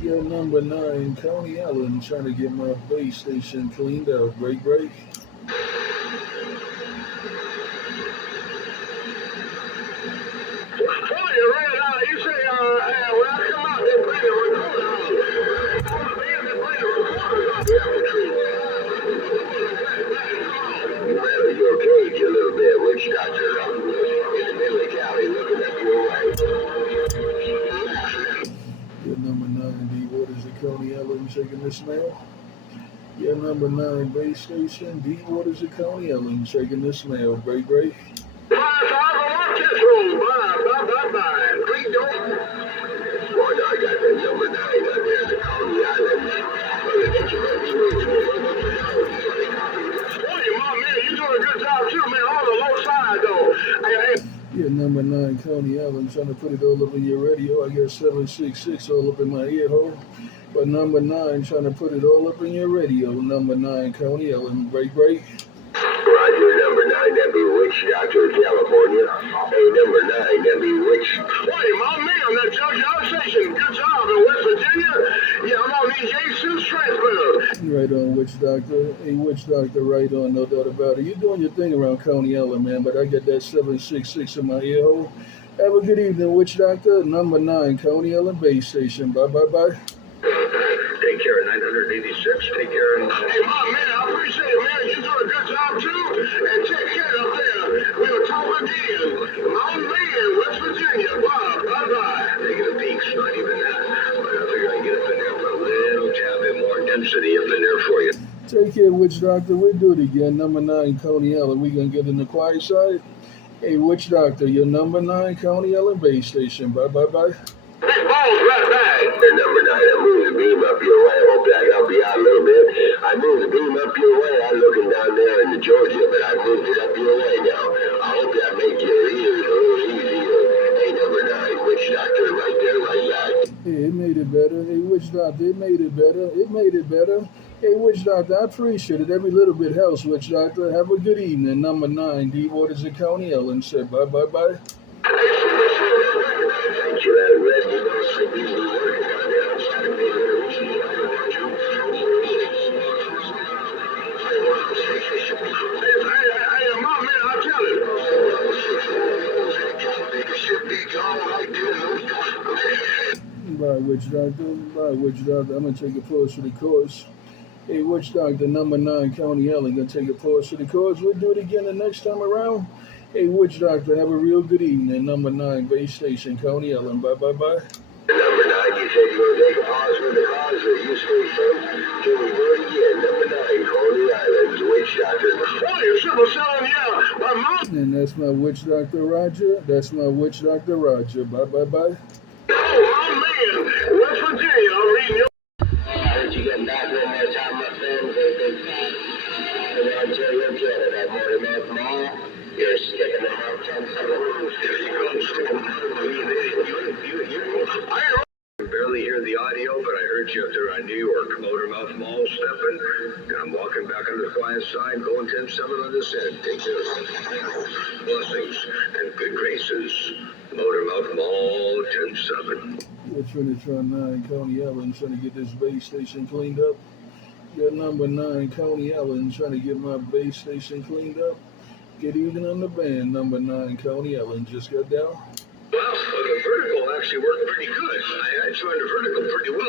Yeah, number 9, Coney Island, trying to get my base station cleaned out. Break, break. Oh, you ran out. You say, when I come out, they bring the recorder out. All the bands, they bring the recorders out. Well, you're okay, you little bit witch doctor. In the middle of Cali, looking at your way. Yeah, number 9, D Waters of Coney Island, checking the smell. Yeah, number 9, base station, D Waters of Coney Island, checking the smell. Break, break. Bye, I want this room. Bye. Please don't. Boy, I got the number 9 out there in the Coney Island. Boy, man, you doing a good job too, man. On the low side, though. Yeah, number 9, Coney Island, trying to put it all up in your radio. I got 766 all up in my ear hole. But number 9, trying to put it all up in your radio. Number 9, Coney Island, break, break. Roger, number 9, that be Witch Doctor, California. Hey, number 9, that be Witch. Hey, my man, that junkyard station. Good job in West Virginia. Yeah, I'm on these Jesus transmitter. Right on, Witch Doctor. Hey, Witch Doctor, right on, no doubt about it. You're doing your thing around Coney Island, man, but I got that 766 in my ear hole. Have a good evening, Witch Doctor. Number 9, Coney Island base station. Bye, bye, bye. Take care of 986. Take care of... Hey, my man, I appreciate it, man. You doing a good job, too. And take care up there. We'll talk again. Mountain Man, West Virginia. Bye. Taking a peek, not even that. But I figure I can get up in there for a little tad bit more density up in there for you. Take care, Witch Doctor. We'll do it again. Number 9, Coney Island. We going to get in the quiet side. Hey, Witch Doctor, your number 9, Coney Island base station. Bye, bye, bye. Big balls right back. And number 9, I moved the beam up your way. I hope that helped you out a little bit. I moved the beam up your way. I'm looking down there in Georgia, but I moved it up your way now. I hope that makes your ears a little easier. Hey, number 9, Witch Doctor, right there, right back. Hey, it made it better. Hey, Witch Doctor, it made it better. It made it better. Hey, Witch Doctor, I appreciate it. Every little bit helps, Witch Doctor. Have a good evening. Number 9, D Waters of Coney Island said bye, bye, bye. Thank you, that red. You know, sleepy working down there. I'm starting to be a little easy. Hey, my man, I'll tell him. Should be gone right there. Bye, Witch Doctor. Bye, Witch Doctor. I'm going to take a pause for the course. Hey, Witch Doctor, number 9, Coney Island, going to take a pause for the course. We'll do it again the next time around. Hey, Witch Doctor, have a real good evening. Number 9, base station, Coney Island. Bye, bye, bye. Number 9, you said you were going to take a pause for the cause. You stay safe till we do it again. Number 9, Coney Island, Witch Doctor. Oh, you're super selling, yeah. My mom. And that's my Witch Doctor Roger. That's my Witch Doctor Roger. Bye, bye, bye. Oh, my man, West Virginia, I'm reading your... I heard you getting back one more time, my friends. And I'll tell you again, that morning man from all, you're sticking them out 10 seconds. There you go, sticking them out. I can barely hear the audio, but I heard you up there on New York, Motormouth Mall stepping. And I'm walking back on the quiet side, going 10-7 on this end. Take care. Blessings and good graces. Motormouth Mall 10-7. Yeah, Trinitron9, Coney Island, trying to get this base station cleaned up. Yeah, number 9, Coney Island, trying to get my base station cleaned up. Good evening on the band. Number 9, Coney Island, just got down. Well, the vertical actually worked pretty good. I tried the vertical pretty well.